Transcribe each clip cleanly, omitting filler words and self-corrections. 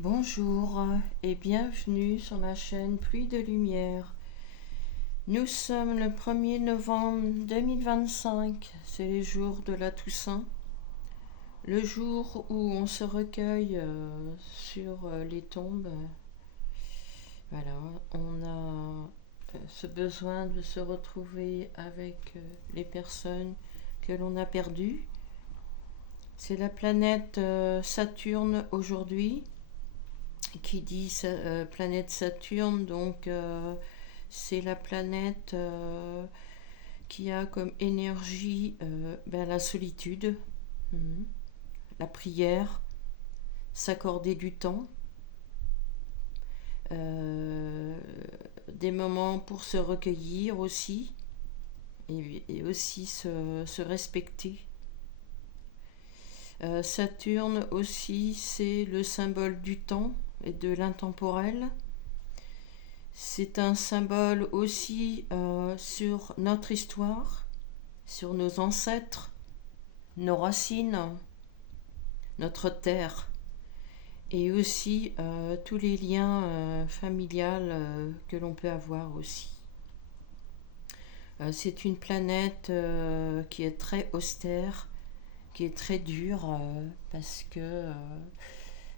Bonjour et bienvenue sur la chaîne Pluie de Lumière. Nous sommes le 1er novembre 2025, c'est le jour de la Toussaint, le jour où on se recueille sur les tombes. Voilà, on a ce besoin de se retrouver avec les personnes que l'on a perdues. C'est la planète Saturne aujourd'hui. Qui dit planète Saturne, donc c'est la planète qui a comme énergie la solitude, la prière, s'accorder du temps, des moments pour se recueillir aussi, et aussi se respecter. Saturne aussi, c'est le symbole du temps et de l'intemporel. C'est un symbole aussi sur notre histoire, sur nos ancêtres, nos racines, notre terre, et aussi tous les liens familiales que l'on peut avoir aussi. C'est une planète qui est très austère, qui est très dure, parce que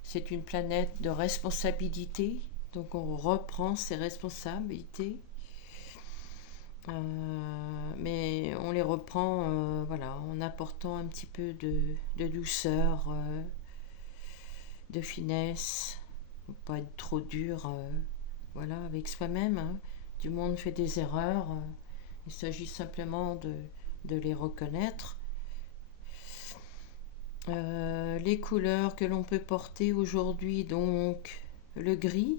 c'est une planète de responsabilité, donc on reprend ses responsabilités. Mais on les reprend en apportant un petit peu de douceur, de finesse, faut pas être trop dur avec soi-même. Hein. Du monde fait des erreurs, il s'agit simplement de les reconnaître. Les couleurs que l'on peut porter aujourd'hui, donc le gris,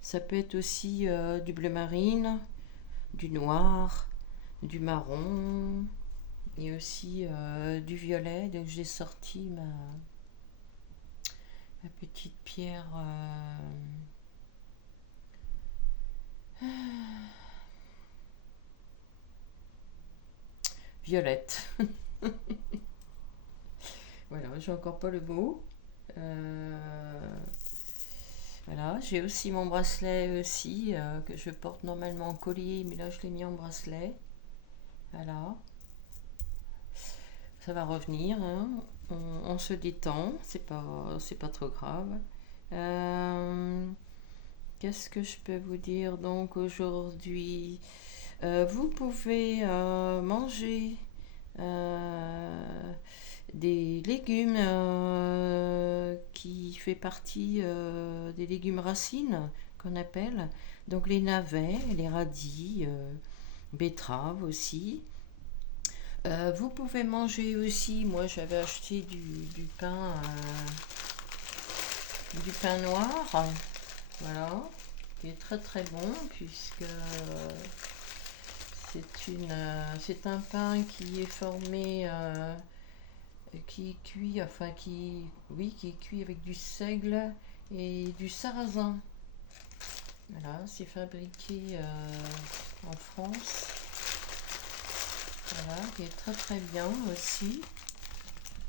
ça peut être aussi du bleu marine, du noir, du marron et aussi du violet. Donc j'ai sorti ma petite pierre violette. Voilà, j'ai encore pas le mot. Voilà, j'ai aussi mon bracelet aussi que je porte normalement en collier, mais là je l'ai mis en bracelet. Voilà, ça va revenir. Hein. On se détend, c'est pas trop grave. Qu'est-ce que je peux vous dire donc aujourd'hui? Vous pouvez manger des légumes qui fait partie des légumes racines qu'on appelle. Donc les navets, les radis, betteraves aussi. Vous pouvez manger aussi, moi j'avais acheté du pain noir, voilà, qui est très très bon puisque c'est un pain qui est formé, qui est cuit, qui est cuit avec du seigle et du sarrasin. Voilà, c'est fabriqué en France. Voilà, qui est très très bien aussi.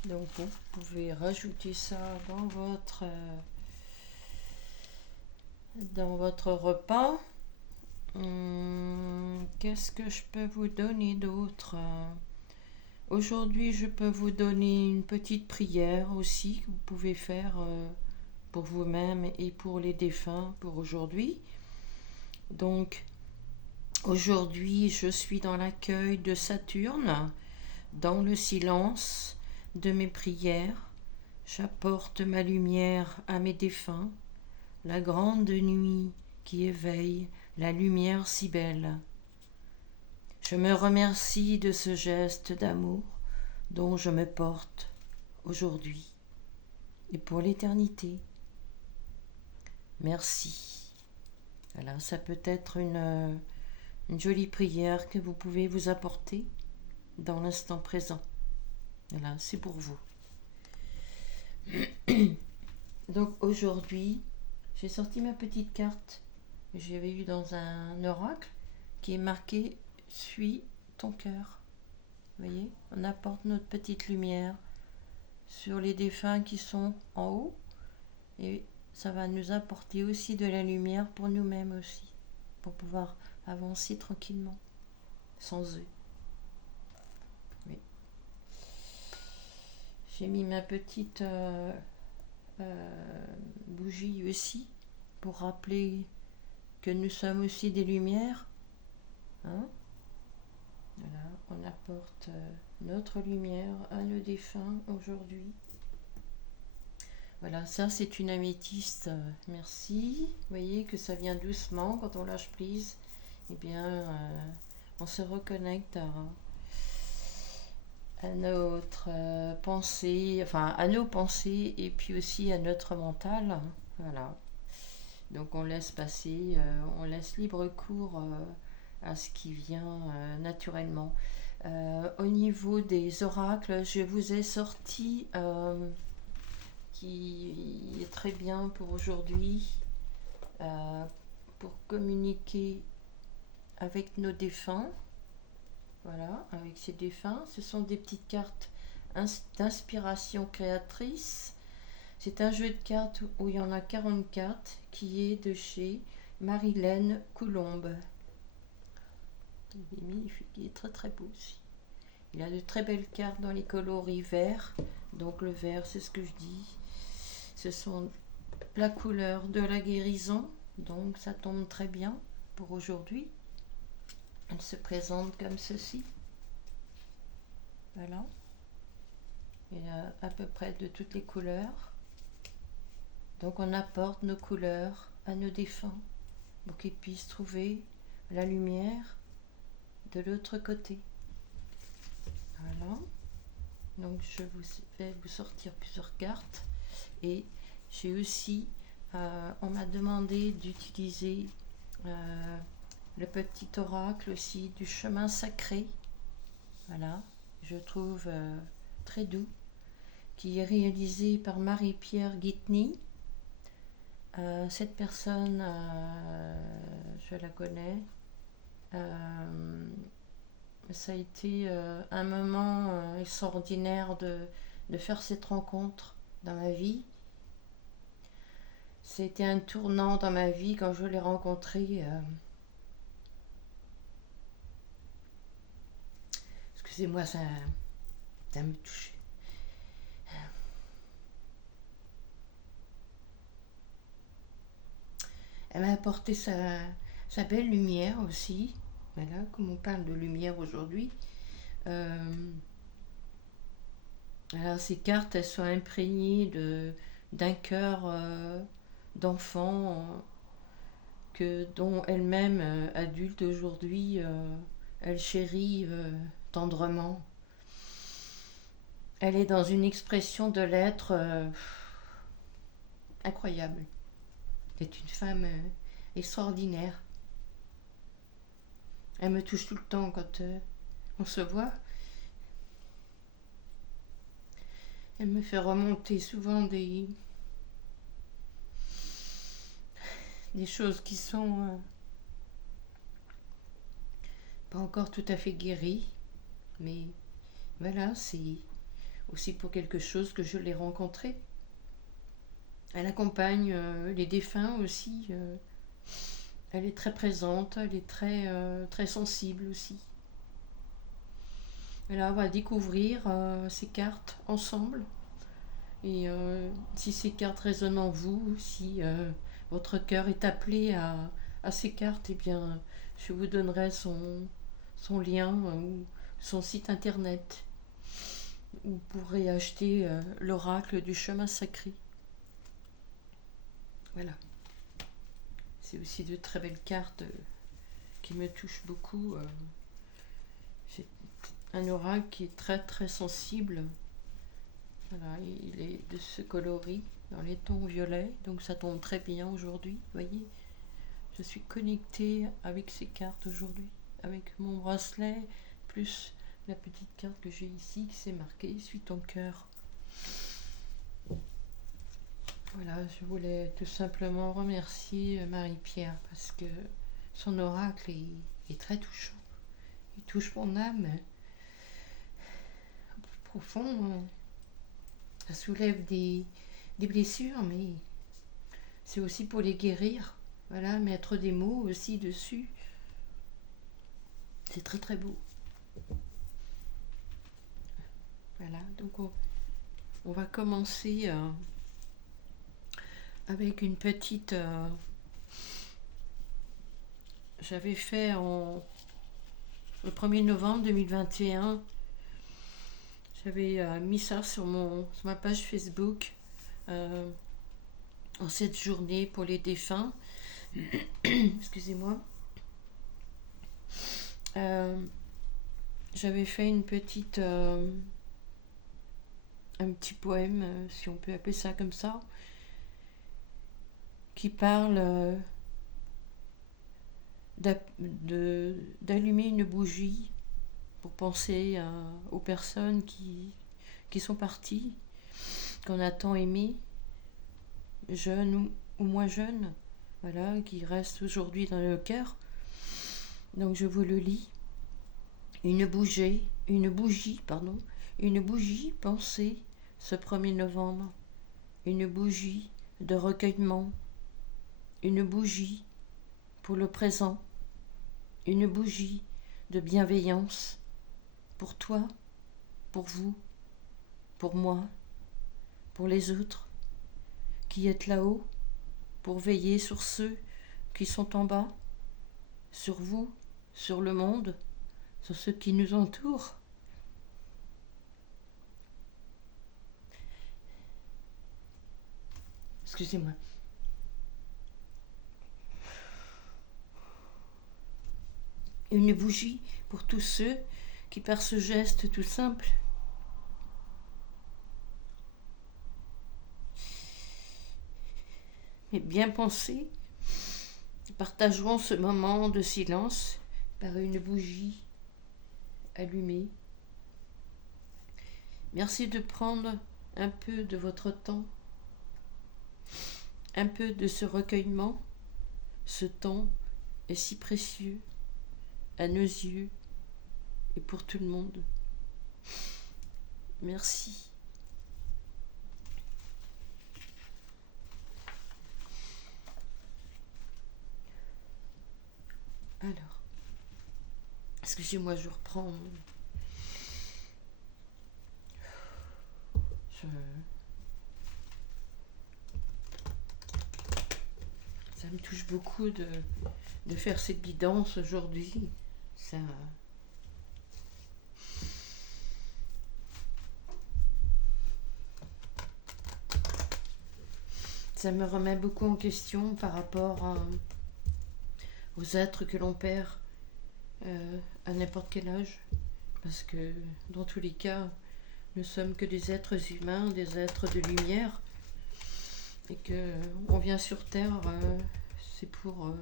Donc vous pouvez rajouter ça dans votre repas. Qu'est-ce que je peux vous donner d'autre? Aujourd'hui, je peux vous donner une petite prière aussi que vous pouvez faire pour vous-même et pour les défunts pour aujourd'hui. Donc, aujourd'hui, je suis dans l'accueil de Saturne, dans le silence de mes prières. J'apporte ma lumière à mes défunts, la grande nuit qui éveille la lumière si belle. Je me remercie de ce geste d'amour dont je me porte aujourd'hui et pour l'éternité. Merci. Voilà, ça peut être une jolie prière que vous pouvez vous apporter dans l'instant présent. Voilà, c'est pour vous. Donc aujourd'hui, j'ai sorti ma petite carte que j'avais eue dans un oracle qui est marqué Suis ton cœur. Vous voyez, on apporte notre petite lumière sur les défunts qui sont en haut et ça va nous apporter aussi de la lumière pour nous-mêmes aussi, pour pouvoir avancer tranquillement, sans eux. Oui. J'ai mis ma petite bougie aussi, pour rappeler que nous sommes aussi des lumières. Hein? Voilà, on apporte notre lumière à nos défunts aujourd'hui. Voilà, ça c'est une améthyste. Merci. Vous voyez que ça vient doucement quand on lâche prise. Eh bien, on se reconnecte à notre pensée, enfin à nos pensées et puis aussi à notre mental. Voilà. Donc on laisse passer, on laisse libre cours à ce qui vient naturellement. Au niveau des oracles, je vous ai sorti qui est très bien pour aujourd'hui, pour communiquer avec nos défunts. Voilà, avec ces défunts. Ce sont des petites cartes d'inspiration créatrice. C'est un jeu de cartes où il y en a 44 qui est de chez Marilène Coulombe. Il est magnifique, il est très très beau aussi. Il a de très belles cartes dans les coloris verts. Donc le vert, c'est ce que je dis. Ce sont la couleur de la guérison. Donc ça tombe très bien pour aujourd'hui. Elle se présente comme ceci. Voilà. Il y a à peu près de toutes les couleurs. Donc on apporte nos couleurs à nos défunts pour qu'ils puissent trouver la lumière de l'autre côté. Voilà. Donc je vais vous sortir plusieurs cartes. Et j'ai aussi, on m'a demandé d'utiliser le petit oracle aussi du chemin sacré. Voilà, je trouve très doux, qui est réalisé par Marie-Pierre Guitny. Cette personne, je la connais. Ça a été un moment extraordinaire de faire cette rencontre dans ma vie. C'était un tournant dans ma vie quand je l'ai rencontrée. Excusez-moi, ça me touche. Elle m'a apporté sa belle lumière aussi. Voilà, comme on parle de lumière aujourd'hui. Alors ces cartes, elles sont imprégnées d'un cœur d'enfant dont elle-même, adulte aujourd'hui, elle chérit tendrement. Elle est dans une expression de l'être incroyable. C'est une femme extraordinaire. Elle me touche tout le temps quand on se voit. Elle me fait remonter souvent des choses qui sont pas encore tout à fait guéries. Mais voilà, c'est aussi pour quelque chose que je l'ai rencontrée. Elle accompagne les défunts aussi. Elle est très présente, elle est très sensible aussi. Et là, on va découvrir ces cartes ensemble. Et si ces cartes résonnent en vous, si votre cœur est appelé à ces cartes, eh bien, je vous donnerai son lien ou son site internet où vous pourrez acheter l'oracle du chemin sacré. Voilà. C'est aussi de très belles cartes qui me touchent beaucoup. C'est un oracle qui est très très sensible. Voilà, il est de ce coloris dans les tons violets, donc ça tombe très bien aujourd'hui. Vous voyez, je suis connectée avec ces cartes aujourd'hui, avec mon bracelet, plus la petite carte que j'ai ici qui s'est marquée « Suis ton cœur ». Voilà, je voulais tout simplement remercier Marie-Pierre parce que son oracle est très touchant. Il touche mon âme au plus profond. Ça soulève des blessures, mais c'est aussi pour les guérir. Voilà, mettre des mots aussi dessus. C'est très très beau. Voilà, donc on va commencer avec une petite... j'avais fait le 1er novembre 2021, j'avais mis ça sur ma page Facebook en cette journée pour les défunts. Excusez-moi. J'avais fait un petit poème, si on peut appeler ça comme ça, qui parle d'allumer une bougie pour penser aux personnes qui sont parties, qu'on a tant aimées, jeunes ou moins jeunes, voilà, qui restent aujourd'hui dans le cœur. Donc je vous le lis. Une bougie, pensée ce 1er novembre. Une bougie de recueillement. Une bougie pour le présent. Une bougie de bienveillance. Pour toi, pour vous, pour moi, pour les autres qui êtes là-haut, pour veiller sur ceux qui sont en bas, sur vous, sur le monde, sur ceux qui nous entourent. Excusez-moi. Une bougie pour tous ceux qui, par ce geste tout simple, mais bien pensé, partageront ce moment de silence par une bougie allumée. Merci de prendre un peu de votre temps, un peu de ce recueillement. Ce temps est si précieux à nos yeux et pour tout le monde. Merci. Alors, excusez-moi, je reprends. Ça me touche beaucoup de faire cette guidance aujourd'hui. Ça me remet beaucoup en question par rapport aux êtres que l'on perd à n'importe quel âge. Parce que dans tous les cas, nous sommes que des êtres humains, des êtres de lumière. Et qu'on vient sur Terre, c'est pour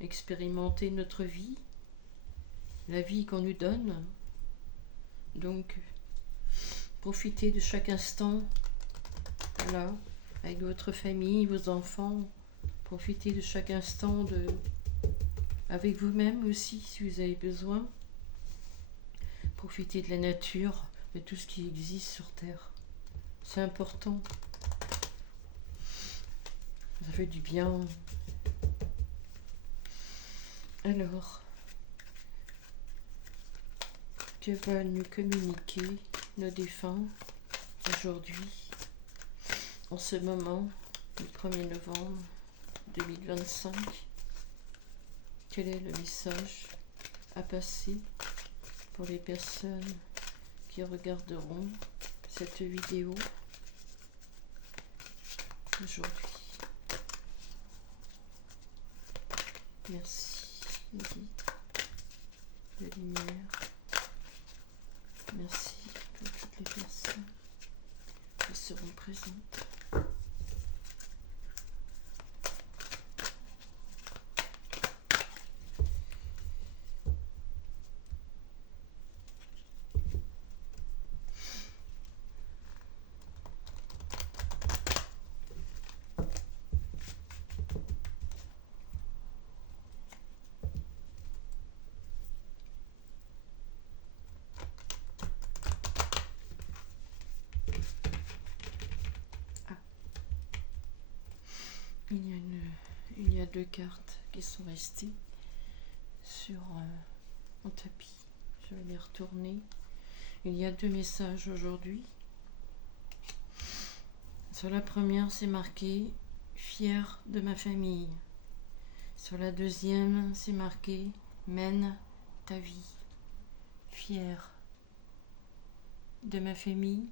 expérimenter notre vie, la vie qu'on nous donne. Donc, profitez de chaque instant, voilà, avec votre famille, vos enfants. Profitez de chaque instant avec vous-même aussi, si vous avez besoin. Profitez de la nature, de tout ce qui existe sur Terre. C'est important. Ça fait du bien. Alors, que veulent nous communiquer nos défunts aujourd'hui, en ce moment, le 1er novembre 2025? Quel est le message à passer pour les personnes qui regarderont cette vidéo aujourd'hui? Merci, Edith, de lumière. Merci pour toutes les personnes qui seront présentes. Il y a 2 cartes qui sont restées sur mon tapis. Je vais les retourner. Il y a 2 messages aujourd'hui. Sur la première, c'est marqué « Fier de ma famille ». Sur la deuxième, c'est marqué « Mène ta vie ». Fier de ma famille.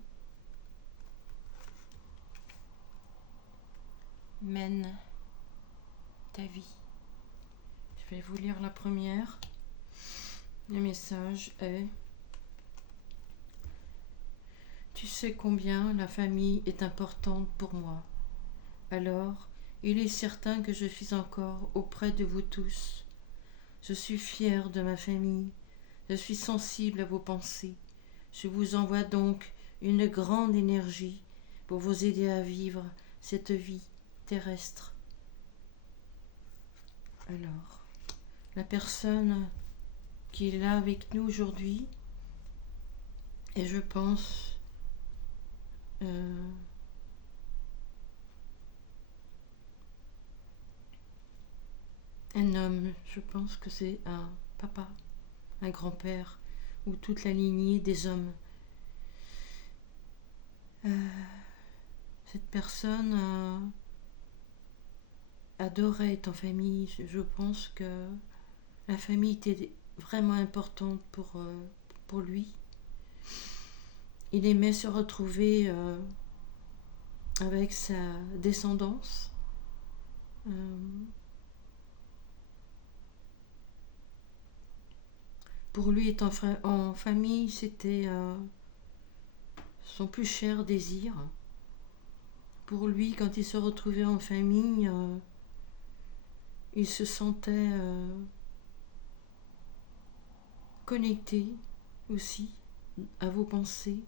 Mène ta vie. Je vais vous lire la première. Le message est: tu sais combien la famille est importante pour moi. Alors, il est certain que je suis encore auprès de vous tous. Je suis fier de ma famille. Je suis sensible à vos pensées. Je vous envoie donc une grande énergie pour vous aider à vivre cette vie terrestre. Alors, la personne qui est là avec nous aujourd'hui, et je pense un homme, je pense que c'est un papa, un grand-père, ou toute la lignée des hommes. Cette personne adorait être en famille. Je pense que la famille était vraiment importante pour lui. Il aimait se retrouver avec sa descendance. Pour lui, être en famille, c'était son plus cher désir. Pour lui, quand il se retrouvait en famille, il se sentait connecté aussi à vos pensées,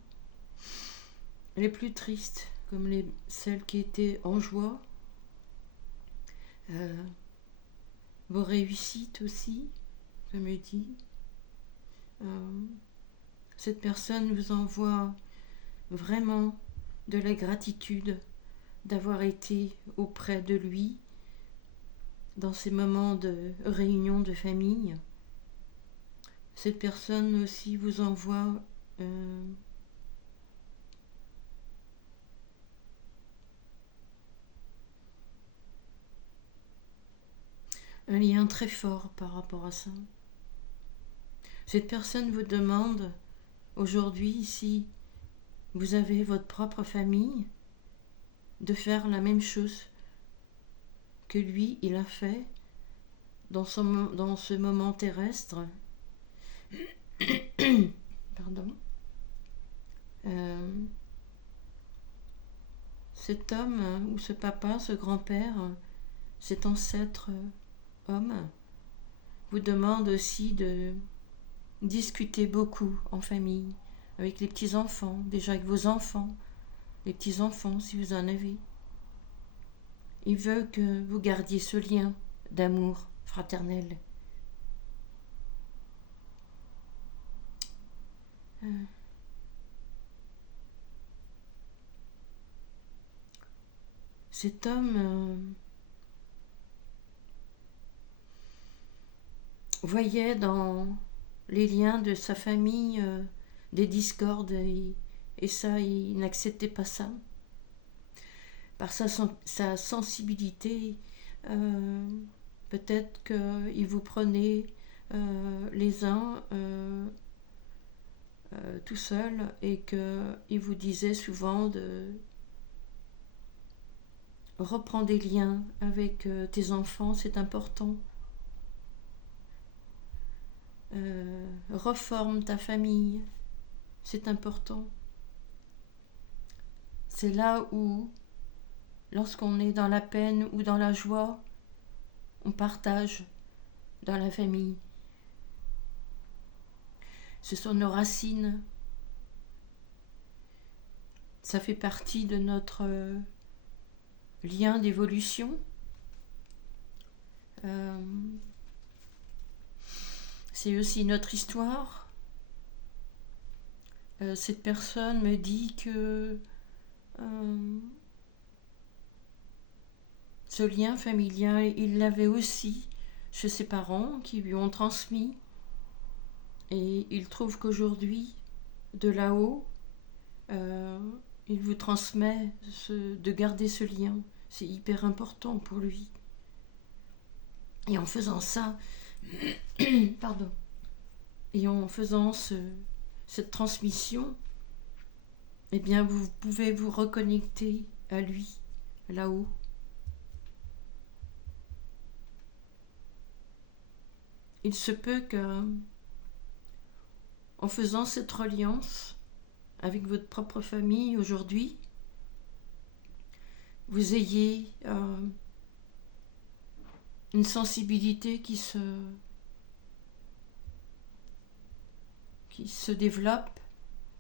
les plus tristes comme celles qui étaient en joie, vos réussites aussi, je me dis. Cette personne vous envoie vraiment de la gratitude d'avoir été auprès de lui dans ces moments de réunion de famille. Cette personne aussi vous envoie un lien très fort par rapport à ça. Cette personne vous demande aujourd'hui, si vous avez votre propre famille, de faire la même chose que lui, il a fait dans ce moment terrestre. Pardon. Cet homme ou ce papa, ce grand-père, cet ancêtre homme, vous demande aussi de discuter beaucoup en famille, avec les petits-enfants, déjà avec vos enfants, les petits-enfants si vous en avez. Il veut que vous gardiez ce lien d'amour fraternel. Cet homme voyait dans les liens de sa famille des discordes et ça, il n'acceptait pas ça. Par sa sensibilité, peut-être qu'il vous prenait les uns tout seul et qu'il vous disait souvent de reprendre des liens avec tes enfants, c'est important. Reforme ta famille, c'est important. C'est là où, lorsqu'on est dans la peine ou dans la joie, on partage dans la famille. Ce sont nos racines. Ça fait partie de notre lien d'évolution. C'est aussi notre histoire. Cette personne me dit que Ce lien familial, il l'avait aussi chez ses parents qui lui ont transmis. Et il trouve qu'aujourd'hui, de là-haut, il vous transmet de garder ce lien. C'est hyper important pour lui. Et en faisant ça, pardon, et en faisant cette transmission, eh bien, vous pouvez vous reconnecter à lui, là-haut. Il se peut que, en faisant cette reliance avec votre propre famille aujourd'hui, vous ayez une sensibilité qui se développe,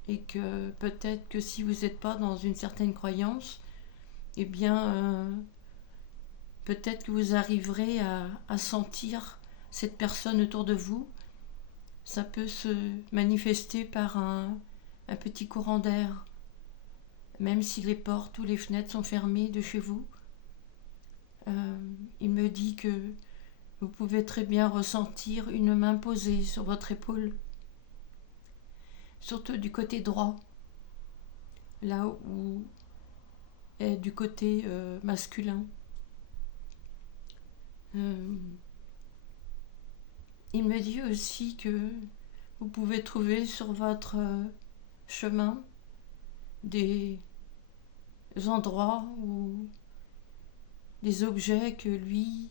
et que peut-être que si vous n'êtes pas dans une certaine croyance, eh bien, peut-être que vous arriverez à sentir cette personne autour de vous. Ça peut se manifester par un petit courant d'air, même si les portes ou les fenêtres sont fermées de chez vous. Il me dit que vous pouvez très bien ressentir une main posée sur votre épaule, surtout du côté droit, là où est du côté masculin. Il me dit aussi que vous pouvez trouver sur votre chemin des endroits ou des objets que lui,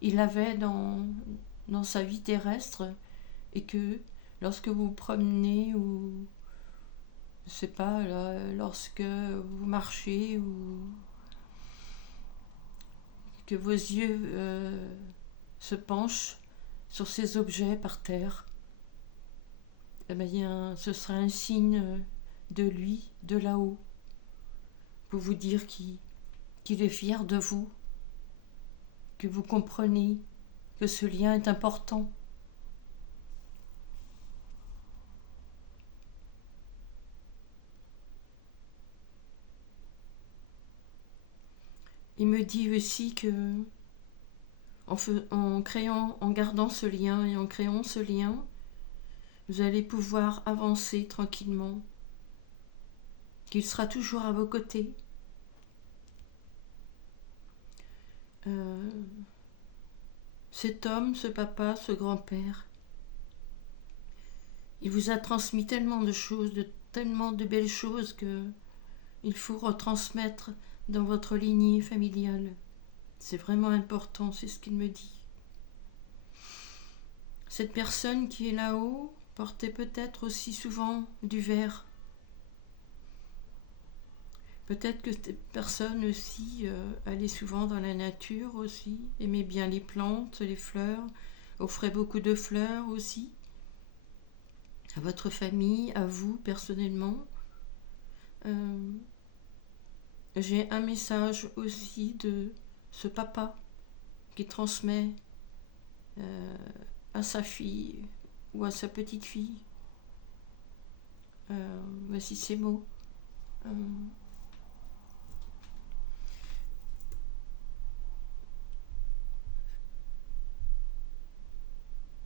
il avait dans sa vie terrestre, et que lorsque vous promenez ou je sais pas, là, lorsque vous marchez ou que vos yeux se penchent sur ces objets par terre, eh bien, ce sera un signe de lui, de là-haut, pour vous dire qu'il est fier de vous, que vous comprenez que ce lien est important. Il me dit aussi que en gardant ce lien et en créant ce lien, vous allez pouvoir avancer tranquillement, qu'il sera toujours à vos côtés. Cet homme, ce papa, ce grand-père, il vous a transmis tellement de choses, tellement de belles choses que il faut retransmettre dans votre lignée familiale. C'est vraiment important, c'est ce qu'il me dit. Cette personne qui est là-haut portait peut-être aussi souvent du vert. Peut-être que cette personne aussi allait souvent dans la nature aussi, aimait bien les plantes, les fleurs, offrait beaucoup de fleurs aussi, à votre famille, à vous personnellement. J'ai un message aussi de ce papa qui transmet à sa fille ou à sa petite fille. Voici ces mots.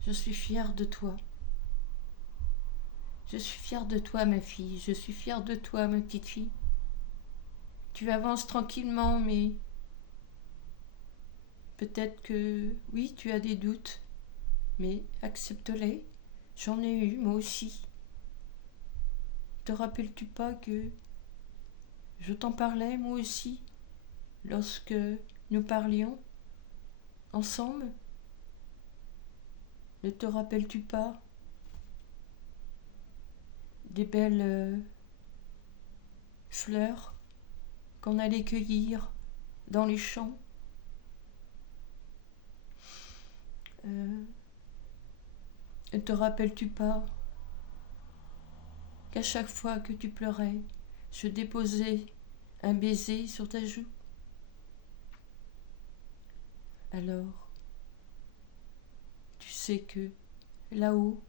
Je suis fière de toi. Je suis fière de toi, ma fille. Je suis fière de toi, ma petite fille. Tu avances tranquillement, mais peut-être que, oui, tu as des doutes, mais accepte-les. J'en ai eu, moi aussi. Te rappelles-tu pas que je t'en parlais, moi aussi, lorsque nous parlions ensemble? Ne te rappelles-tu pas des belles fleurs qu'on allait cueillir dans les champs? Ne te rappelles-tu pas qu'à chaque fois que tu pleurais, je déposais un baiser sur ta joue? Alors, tu sais que là-haut,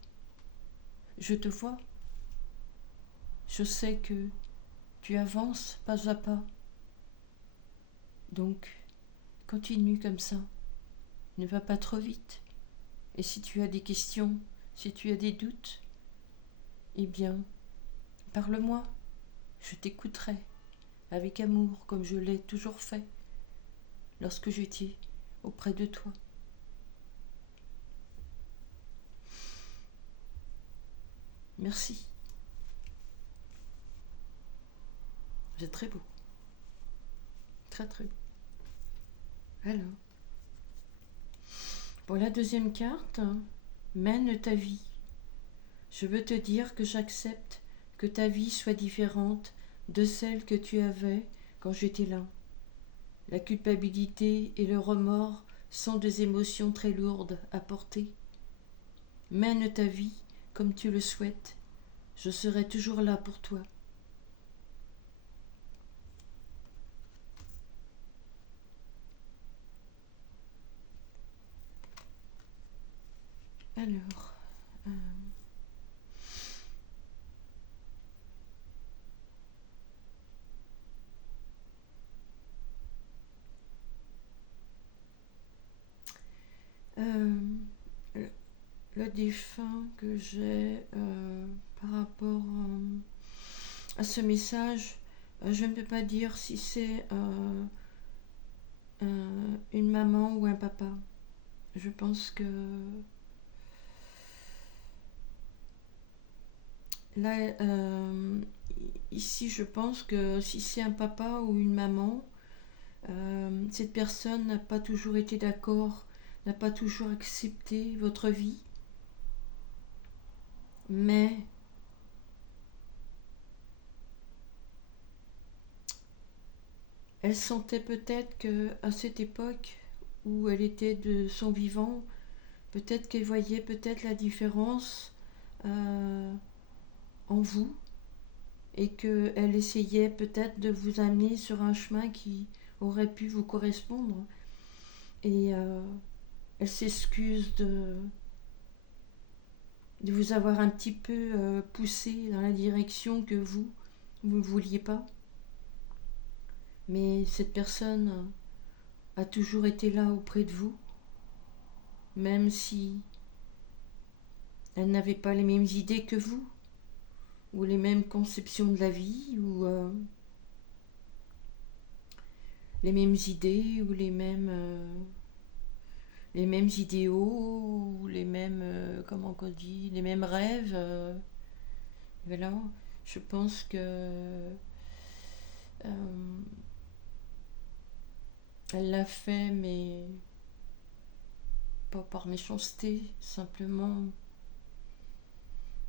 je te vois. Je sais que tu avances pas à pas. Donc, continue comme ça. Ne va pas trop vite. Et si tu as des questions, si tu as des doutes, eh bien, parle-moi. Je t'écouterai avec amour comme je l'ai toujours fait lorsque j'étais auprès de toi. Merci. C'est très beau. Très très beau. Alors, pour la deuxième carte, mène ta vie. Je veux te dire que j'accepte que ta vie soit différente de celle que tu avais quand j'étais là. La culpabilité et le remords sont des émotions très lourdes à porter. Mène ta vie comme tu le souhaites. Je serai toujours là pour toi. Alors, le défunt que j'ai par rapport à ce message, je ne peux pas dire si c'est une maman ou un papa. Je pense que là, ici, je pense que si c'est un papa ou une maman, cette personne n'a pas toujours été d'accord, n'a pas toujours accepté votre vie, mais elle sentait peut-être que à cette époque où elle était de son vivant, peut-être qu'elle voyait peut-être la différence en vous et qu'elle essayait peut-être de vous amener sur un chemin qui aurait pu vous correspondre. Et elle s'excuse de vous avoir un petit peu poussé dans la direction que vous ne vouliez pas. Mais cette personne a toujours été là auprès de vous, même si elle n'avait pas les mêmes idées que vous, ou les mêmes conceptions de la vie, ou les mêmes idées, ou les mêmes idéaux, ou les mêmes, comment on dit, les mêmes rêves. Voilà, je pense que elle l'a fait, mais pas par méchanceté, simplement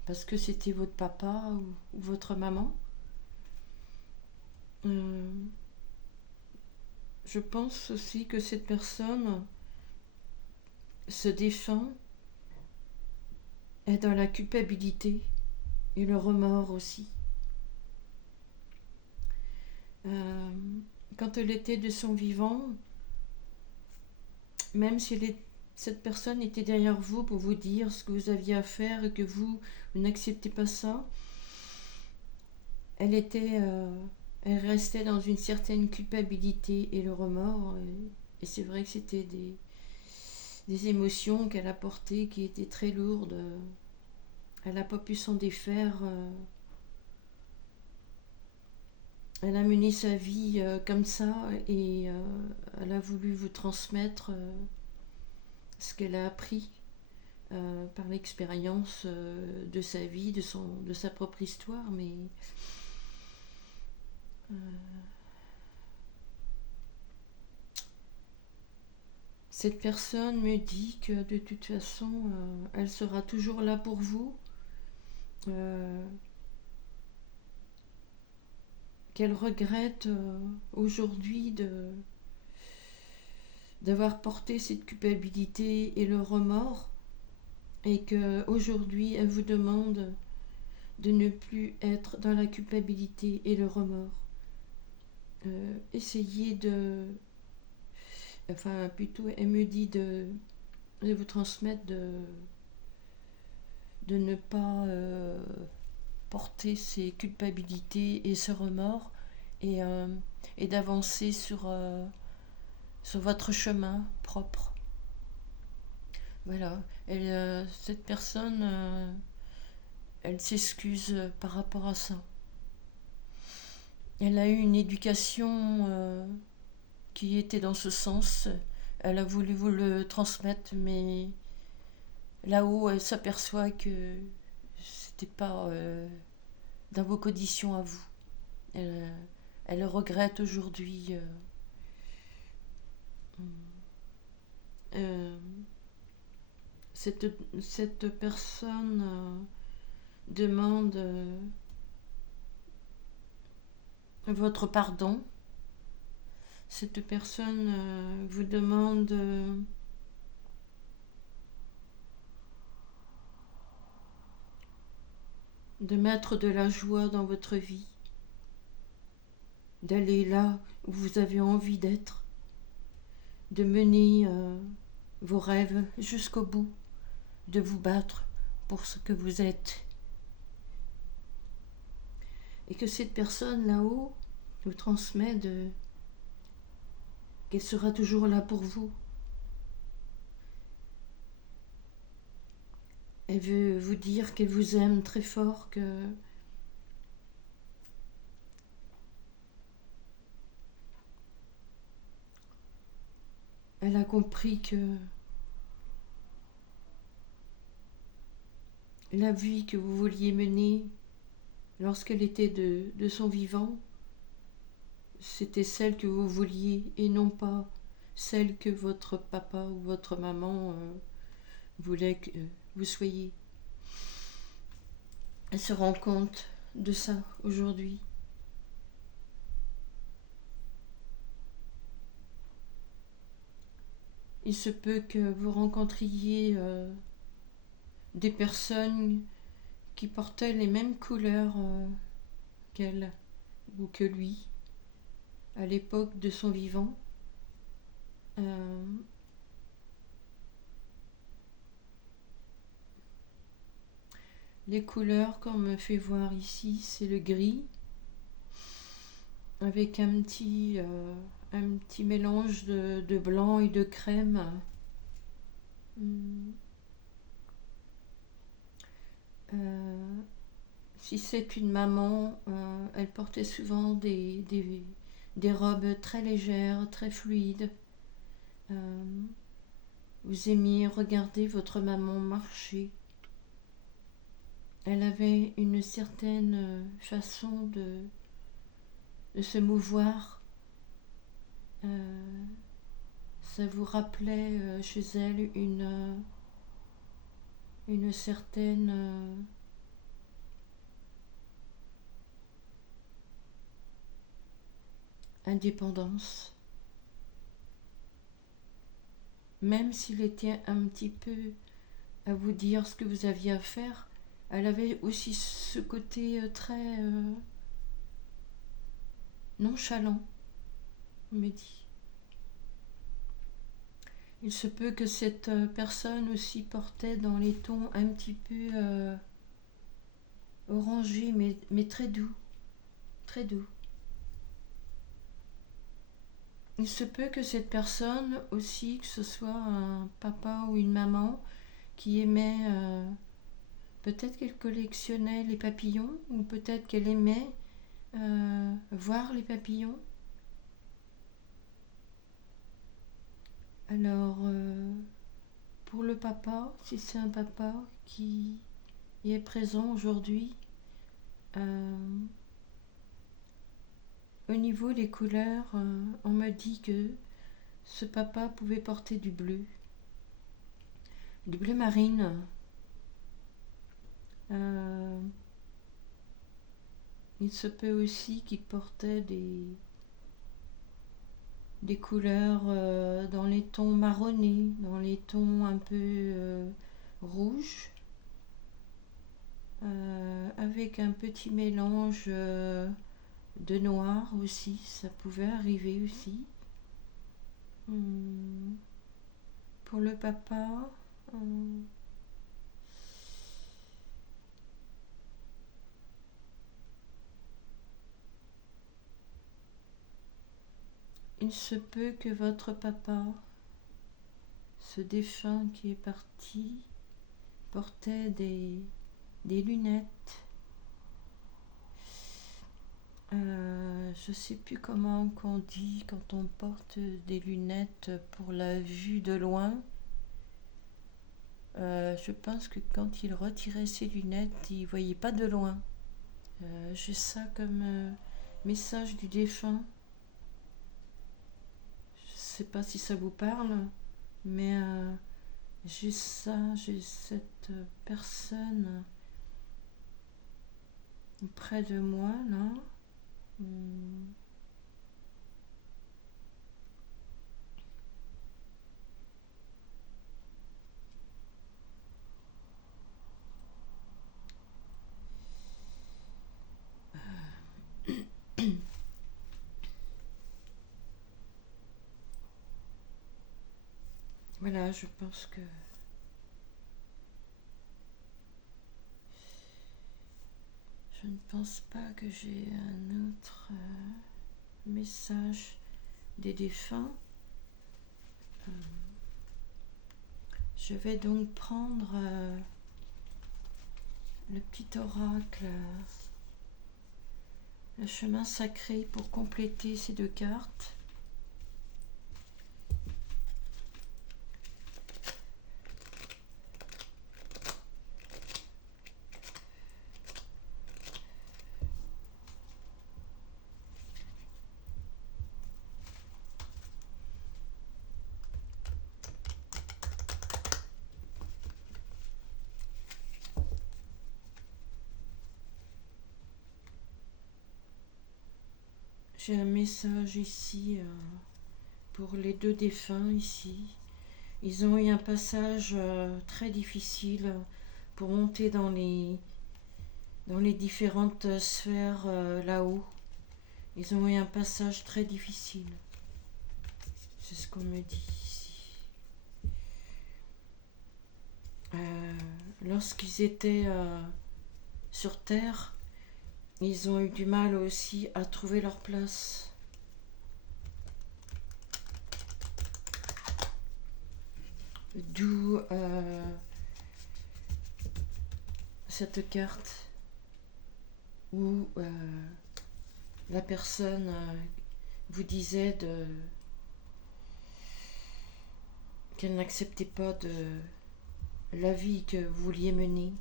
parce que c'était votre papa ou votre maman. Je pense aussi que cette personne, ce défunt, est dans la culpabilité et le remords aussi. Quand elle était de son vivant, même si cette personne était derrière vous pour vous dire ce que vous aviez à faire et que vous n'acceptez pas ça, elle restait dans une certaine culpabilité et le remords. Et c'est vrai que c'était des émotions qu'elle a portées qui étaient très lourdes. Elle n'a pas pu s'en défaire. Elle a mené sa vie comme ça et elle a voulu vous transmettre ce qu'elle a appris par l'expérience de sa vie, de sa propre histoire. Mais cette personne me dit que de toute façon, elle sera toujours là pour vous. Qu'elle regrette aujourd'hui d'avoir porté cette culpabilité et le remords, et qu'aujourd'hui elle vous demande de ne plus être dans la culpabilité et le remords. Essayez enfin plutôt elle me dit de vous transmettre de ne pas porter ces culpabilités et ce remords et d'avancer sur sur votre chemin propre. Voilà. Cette personne, elle s'excuse par rapport à ça. Elle a eu une éducation qui était dans ce sens. Elle a voulu vous le transmettre, mais là-haut, elle s'aperçoit que c'était pas dans vos conditions à vous. Elle regrette aujourd'hui. Euh, cette personne demande votre pardon. Cette personne vous demande de mettre de la joie dans votre vie, d'aller là où vous avez envie d'être, de mener vos rêves jusqu'au bout, de vous battre pour ce que vous êtes. Et que cette personne là-haut vous transmet qu'elle sera toujours là pour vous. Elle veut vous dire qu'elle vous aime très fort, que elle a compris que la vie que vous vouliez mener lorsqu'elle était de son vivant, c'était celle que vous vouliez et non pas celle que votre papa ou votre maman voulait que vous soyez. Elle se rend compte de ça aujourd'hui. Il se peut que vous rencontriez des personnes qui portaient les mêmes couleurs qu'elle ou que lui à l'époque de son vivant. Les couleurs qu'on me fait voir ici, c'est le gris avec un petit mélange de blanc et de crème. Si c'est une maman, elle portait souvent des robes très légères, très fluides. Vous aimiez regarder votre maman marcher. Elle avait une certaine façon de se mouvoir. Ça vous rappelait chez elle une certaine indépendance. Même s'il était un petit peu à vous dire ce que vous aviez à faire, elle avait aussi ce côté très nonchalant, on me dit. Il se peut que cette personne aussi portait dans les tons un petit peu orangés, mais très doux, très doux. Il se peut que cette personne aussi, que ce soit un papa ou une maman, qui aimait, peut-être qu'elle collectionnait les papillons, ou peut-être qu'elle aimait voir les papillons. Alors, pour le papa, si c'est un papa qui est présent aujourd'hui, au niveau des couleurs, on me dit que ce papa pouvait porter du bleu marine. Il se peut aussi qu'il portait des couleurs dans les tons marronnés, dans les tons un peu rouges, avec un petit mélange de noir aussi, ça pouvait arriver aussi. Pour le papa, il il se peut que votre papa, ce défunt qui est parti, portait des lunettes. Je sais plus comment qu'on dit quand on porte des lunettes pour la vue de loin. Je pense que quand il retirait ses lunettes, il voyait pas de loin. J'ai ça comme message du défunt. Je sais pas si ça vous parle, mais j'ai cette personne près de moi là. Voilà, je pense que je ne pense pas que j'ai un autre message des défunts. Je vais donc prendre le petit oracle, le chemin sacré pour compléter ces deux cartes. J'ai un message ici pour les deux défunts ici. Ils ont eu un passage très difficile pour monter dans les différentes sphères là-haut. Ils ont eu un passage très difficile. C'est ce qu'on me dit ici. Lorsqu'ils étaient sur Terre, ils ont eu du mal aussi à trouver leur place. D'où cette carte où la personne vous disait qu'elle n'acceptait pas de la vie que vous vouliez mener.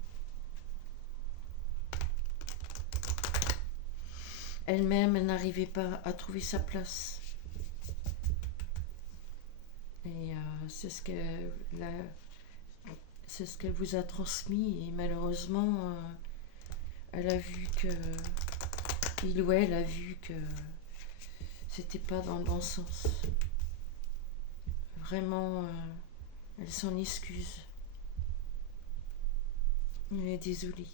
Elle-même, elle n'arrivait pas à trouver sa place. Et c'est ce qu'elle vous a transmis. Et malheureusement, elle a vu que... il ou elle a vu que c'était pas dans le bon sens. Vraiment, elle s'en excuse. Elle est désolée.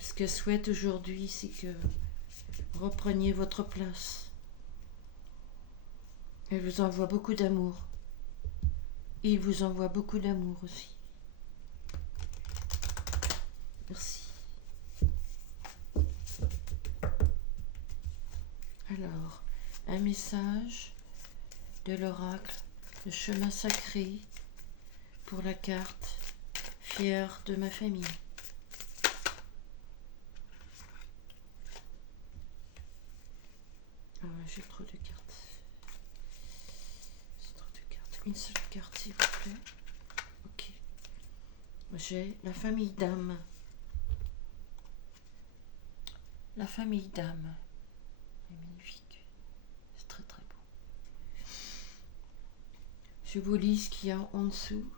Ce qu'elle souhaite aujourd'hui, c'est que repreniez votre place. Elle vous envoie beaucoup d'amour. Et il vous envoie beaucoup d'amour aussi. Merci. Alors, un message de l'oracle, le chemin sacré pour la carte fière de ma famille. Ah, j'ai trop de cartes. C'est trop de cartes. Une seule carte, s'il vous plaît. Ok. J'ai la famille d'âme. La famille d'âme. C'est magnifique. C'est très très beau. Je vous lis ce qu'il y a en dessous,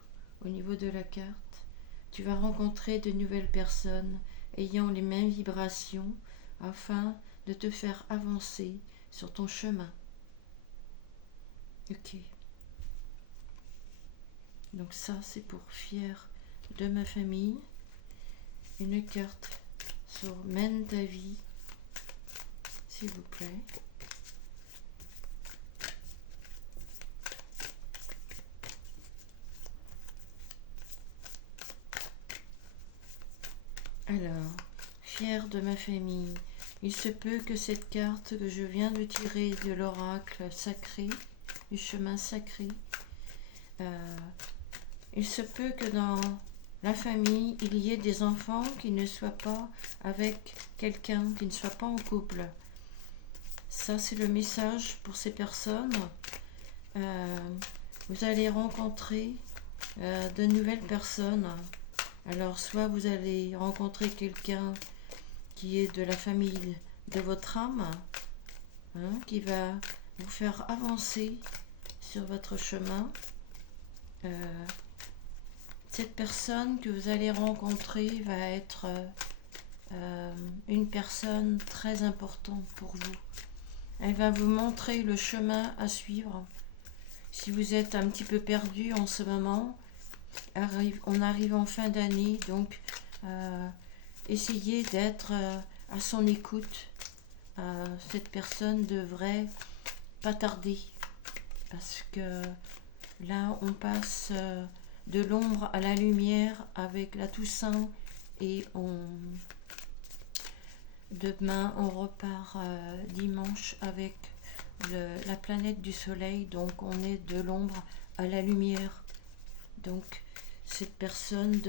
au niveau de la carte. Tu vas rencontrer de nouvelles personnes ayant les mêmes vibrations afin de te faire avancer sur ton chemin. Ok. Donc ça, c'est pour fier de ma famille. Une carte sur mène ta vie, s'il vous plaît. Alors, fier de ma famille, Il se peut que cette carte que je viens de tirer de l'oracle sacré, du chemin sacré, il se peut que dans la famille, il y ait des enfants qui ne soient pas avec quelqu'un, qui ne soient pas en couple. Ça, c'est le message pour ces personnes. Vous allez rencontrer de nouvelles personnes. Alors, soit vous allez rencontrer quelqu'un qui est de la famille de votre âme, qui va vous faire avancer sur votre chemin. Cette personne que vous allez rencontrer va être une personne très importante pour vous. Elle va vous montrer le chemin à suivre. Si vous êtes un petit peu perdu en ce moment, on arrive en fin d'année, donc essayez d'être à son écoute. Cette personne devrait pas tarder, parce que là on passe de l'ombre à la lumière avec la Toussaint, et demain on repart dimanche avec la planète du soleil, donc on est de l'ombre à la lumière. Donc cette personne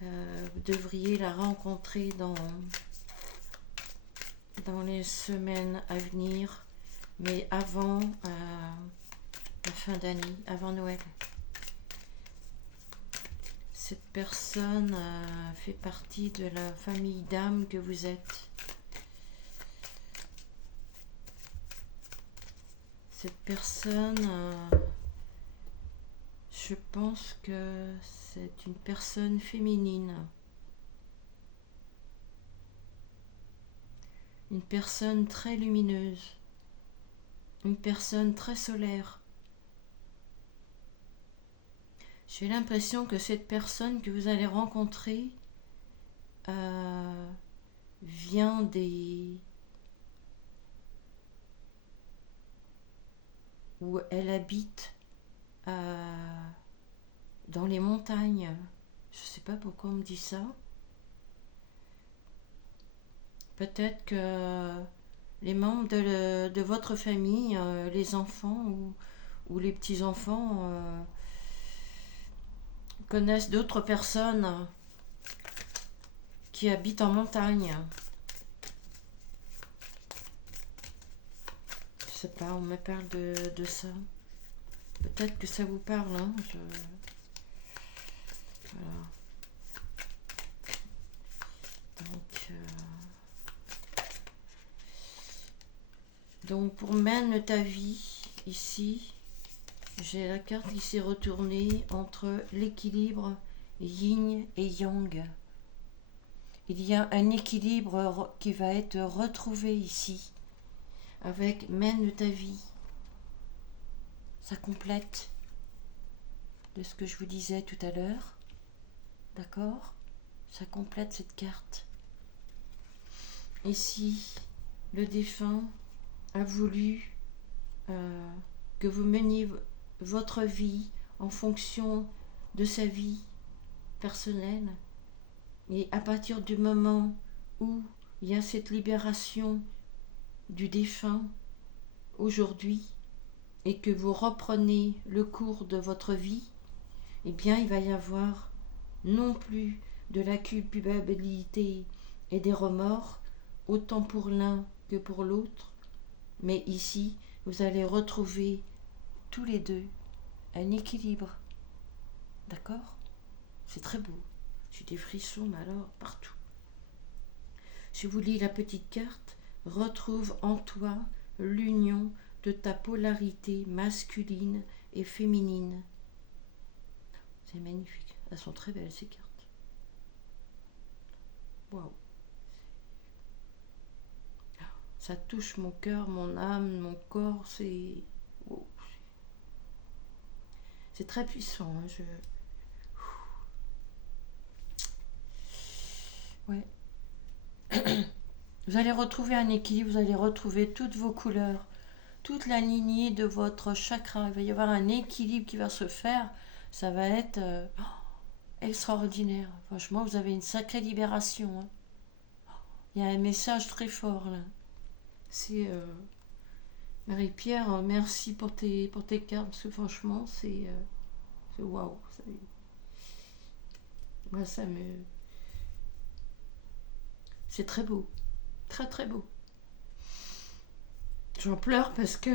vous devriez la rencontrer dans les semaines à venir, mais avant la fin d'année, avant Noël. Cette personne fait partie de la famille d'âmes que vous êtes. Cette personne, je pense que c'est une personne féminine. Une personne très lumineuse. Une personne très solaire. J'ai l'impression que cette personne que vous allez rencontrer vient où elle habite dans les montagnes. Je ne sais pas pourquoi on me dit ça. Peut-être que les membres de votre famille, les enfants ou les petits-enfants, connaissent d'autres personnes qui habitent en montagne. Je sais pas, on me parle de ça. Peut-être que ça vous parle, hein. Voilà. Donc pour mène ta vie, ici, j'ai la carte qui s'est retournée entre l'équilibre yin et yang. Il y a un équilibre qui va être retrouvé ici, avec mène ta vie. Ça complète de ce que je vous disais tout à l'heure. D'accord? Ça complète cette carte. Ici, le défunt a voulu que vous meniez votre vie en fonction de sa vie personnelle. Et à partir du moment où il y a cette libération du défunt aujourd'hui, et que vous reprenez le cours de votre vie, eh bien il va y avoir non plus de la culpabilité et des remords, autant pour l'un que pour l'autre, mais ici vous allez retrouver tous les deux un équilibre. D'accord? C'est très beau. J'ai des frissons, mais alors partout. Je vous lis la petite carte. Retrouve en toi l'union de ta polarité masculine et féminine. C'est magnifique. Elles sont très belles, ces cartes. Waouh. Ça touche mon cœur, mon âme, mon corps. C'est... Wow. C'est très puissant. Hein. Ouais. Vous allez retrouver un équilibre, vous allez retrouver toutes vos couleurs, toute la lignée de votre chakra. Il va y avoir un équilibre qui va se faire. Ça va être extraordinaire. Franchement, vous avez une sacrée libération. Hein. Il y a un message très fort là. C'est Marie-Pierre, merci pour tes cartes, parce que franchement, c'est waouh. Moi, ça me. C'est très beau. Très très beau. J'en pleure parce que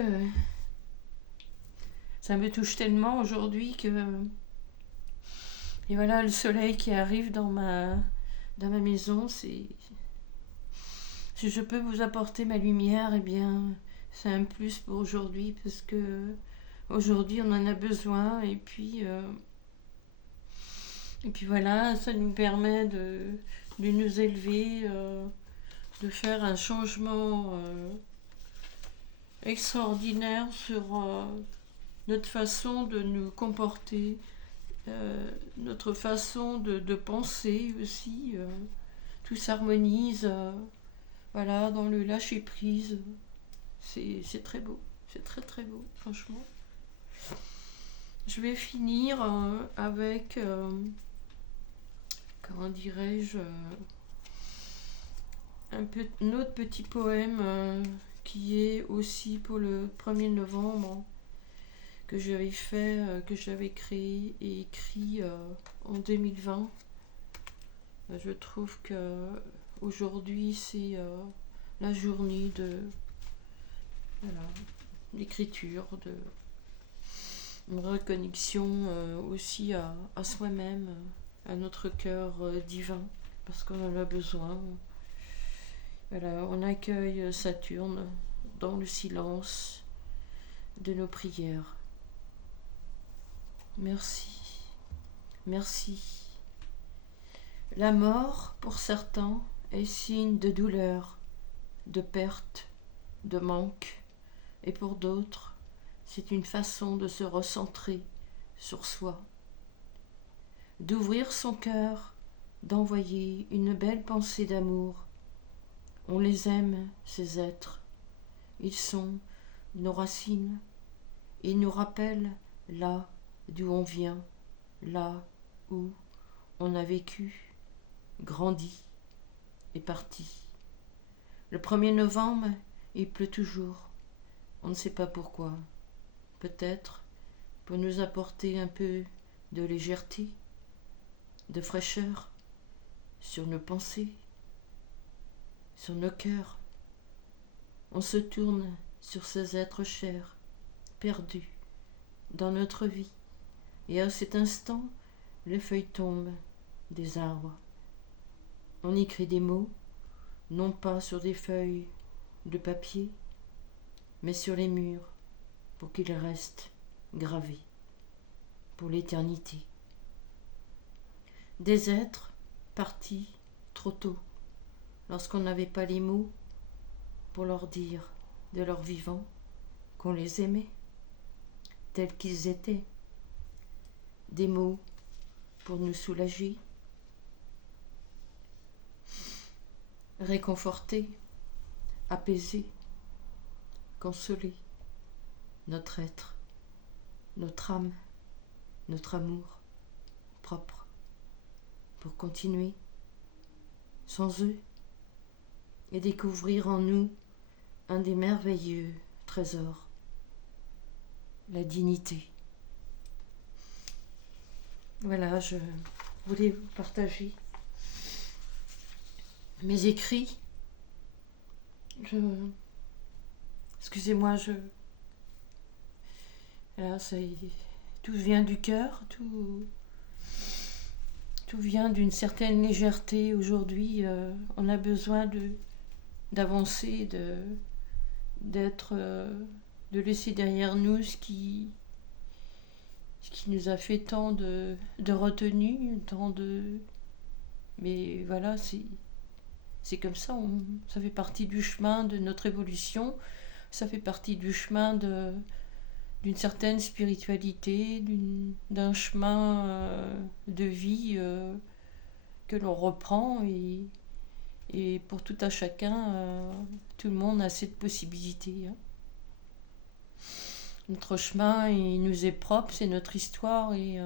ça me touche tellement aujourd'hui que. Et voilà, le soleil qui arrive dans ma maison, c'est. Si je peux vous apporter ma lumière, eh bien, c'est un plus pour aujourd'hui parce que aujourd'hui on en a besoin et puis voilà, ça nous permet de nous élever, de faire un changement extraordinaire sur notre façon de nous comporter, notre façon de penser aussi. Tout s'harmonise, voilà, dans le lâcher prise. C'est très beau, c'est très très beau, franchement. Je vais finir avec, comment dirais-je, un autre petit poème qui est aussi pour le 1er novembre, que j'avais fait, que j'avais créé et écrit en 2020. Je trouve que aujourd'hui c'est la journée de voilà, l'écriture, de une reconnexion aussi à soi-même, à notre cœur divin, parce qu'on en a besoin. Voilà, on accueille Saturne dans le silence de nos prières. Merci, merci. La mort, pour certains, est signe de douleur, de perte, de manque, et pour d'autres, c'est une façon de se recentrer sur soi, d'ouvrir son cœur, d'envoyer une belle pensée d'amour. On les aime, ces êtres. Ils sont nos racines. Ils nous rappellent là d'où on vient, là où on a vécu, grandi et parti. Le 1er novembre, il pleut toujours. On ne sait pas pourquoi. Peut-être pour nous apporter un peu de légèreté, de fraîcheur sur nos pensées, sur nos cœurs. On se tourne sur ces êtres chers, perdus dans notre vie, et à cet instant, les feuilles tombent des arbres. On écrit des mots, non pas sur des feuilles de papier, mais sur les murs, pour qu'ils restent gravés pour l'éternité. Des êtres partis trop tôt, lorsqu'on n'avait pas les mots pour leur dire de leur vivant qu'on les aimait, tels qu'ils étaient. Des mots pour nous soulager, réconforter, apaiser, consoler notre être, notre âme, notre amour propre, pour continuer sans eux et découvrir en nous un des merveilleux trésors, la dignité. Voilà, je voulais vous partager mes écrits. Excusez-moi, voilà, tout vient du cœur, tout vient d'une certaine légèreté aujourd'hui. On a besoin d'avancer, d'être, de laisser derrière nous ce qui nous a fait tant de retenue, mais voilà, c'est comme ça, ça fait partie du chemin de notre évolution, ça fait partie du chemin d'une certaine spiritualité, d'un chemin de vie que l'on reprend, et pour tout à chacun, tout le monde a cette possibilité. Notre chemin, il nous est propre, c'est notre histoire, et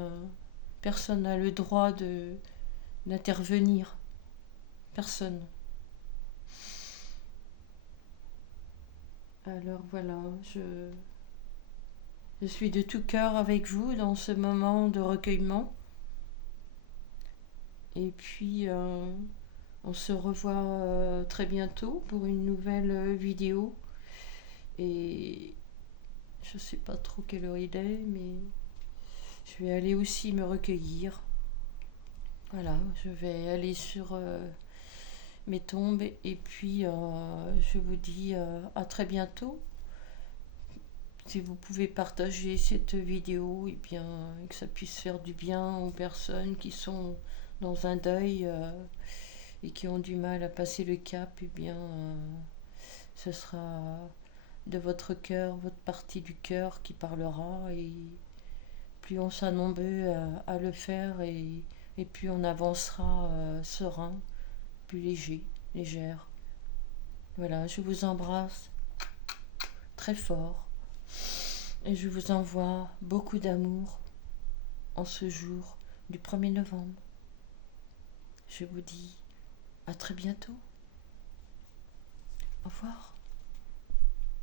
personne n'a le droit d'intervenir. Personne. Alors voilà, je suis de tout cœur avec vous dans ce moment de recueillement. Et puis, on se revoit très bientôt pour une nouvelle vidéo. Et je sais pas trop quelle heure il est, mais je vais aller aussi me recueillir. Voilà, je vais aller sur mes tombes et puis je vous dis à très bientôt. Si vous pouvez partager cette vidéo, et bien que ça puisse faire du bien aux personnes qui sont dans un deuil et qui ont du mal à passer le cap, et bien ce sera de votre cœur, votre partie du cœur qui parlera, et plus on sera nombreux à le faire, et plus on avancera serein, plus léger, légère. Voilà, je vous embrasse très fort et je vous envoie beaucoup d'amour en ce jour du 1er novembre. Je vous dis à très bientôt. Au revoir.